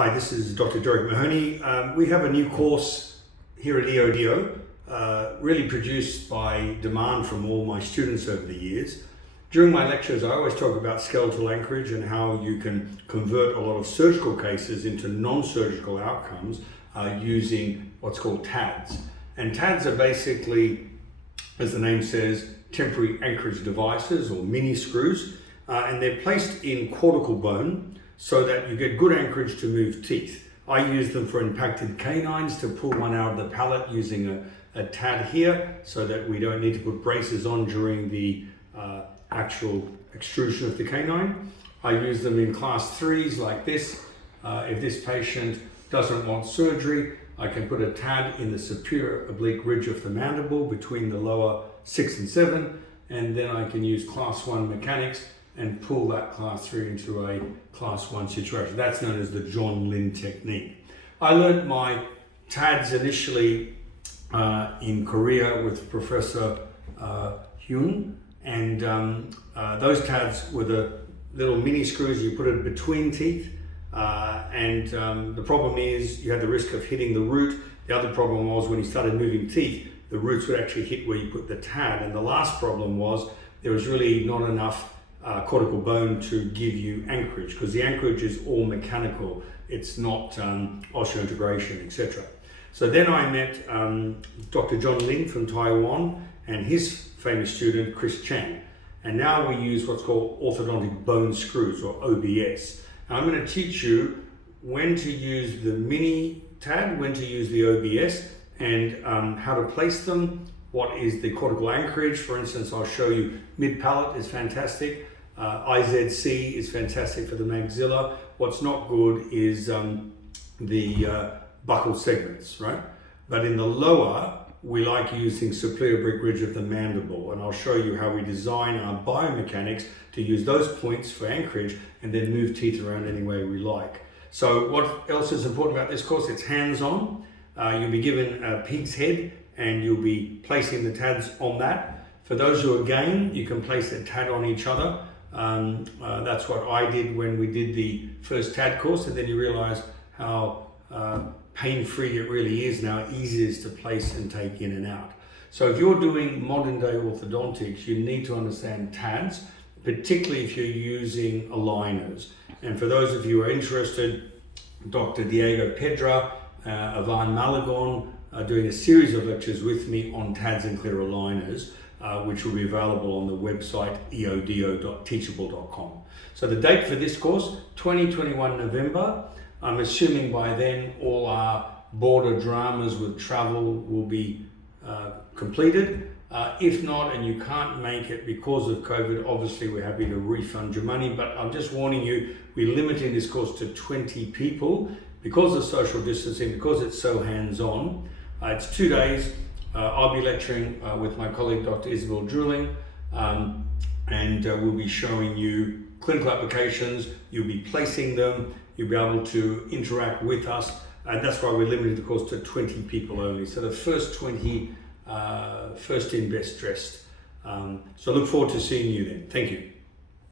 Hi, this is Dr. Diego Mahony. We have a new course here at EODO, really produced by demand from all my students over the years. During my lectures, I always talk about skeletal anchorage and how you can convert a lot of surgical cases into non-surgical outcomes using what's called TADs. And TADs are basically, as the name says, temporary anchorage devices or mini screws, and they're placed in cortical bone so that you get good anchorage to move teeth. I use them for impacted canines to pull one out of the palate using a TAD here so that we don't need to put braces on during the actual extrusion of the canine. I use them in class 3s like this. If this patient doesn't want surgery, I can put a TAD in the superior oblique ridge of the mandible between the lower 6 and 7, and then I can use class 1 mechanics and pull that class 3 into a class 1 situation. That's known as the John Lin technique. I learned my TADs initially in Korea with Professor Hyun, and those TADs were the little mini screws you put it between teeth, and the problem is you had the risk of hitting the root. The other problem was when you started moving teeth, the roots would actually hit where you put the TAD, and the last problem was there was really not enough cortical bone to give you anchorage, because the anchorage is all mechanical, it's not osseointegration, etc. So then I met Dr. John Lin from Taiwan and his famous student Chris Chang, and now we use what's called orthodontic bone screws, or OBS. And I'm going to teach you when to use the mini TAD, when to use the OBS, and how to place them. What is the cortical anchorage? For instance, I'll show you mid-palate is fantastic. IZC is fantastic for the maxilla. What's not good is the buccal segments, right? But in the lower, we like using superior oblique ridge of the mandible, and I'll show you how we design our biomechanics to use those points for anchorage and then move teeth around any way we like. So what else is important about this course? It's hands-on. You'll be given a pig's head and you'll be placing the TADs on that. For those who are game, you can place a TAD on each other. That's what I did when we did the first TAD course, and then you realize how pain-free it really is now, easy it is to place and take in and out. So if you're doing modern day orthodontics, you need to understand TADs, particularly if you're using aligners. And for those of you who are interested, Dr. Diego Pedra, Ivan Malagon are doing a series of lectures with me on TADs and clear aligners, which will be available on the website eodo.teachable.com. So the date for this course, 2021 November. I'm assuming by then all our border dramas with travel will be completed. If not, and you can't make it because of COVID, obviously we're happy to refund your money, but I'm just warning you, we're limiting this course to 20 people because of social distancing, because it's so hands-on. It's 2 days. I'll be lecturing with my colleague Dr. Isabel Druling, and we'll be showing you clinical applications. You'll be placing them, you'll be able to interact with us, and that's why we're limiting the course to 20 people only. So the first 20, first in, best dressed. So look forward to seeing you then. Thank you.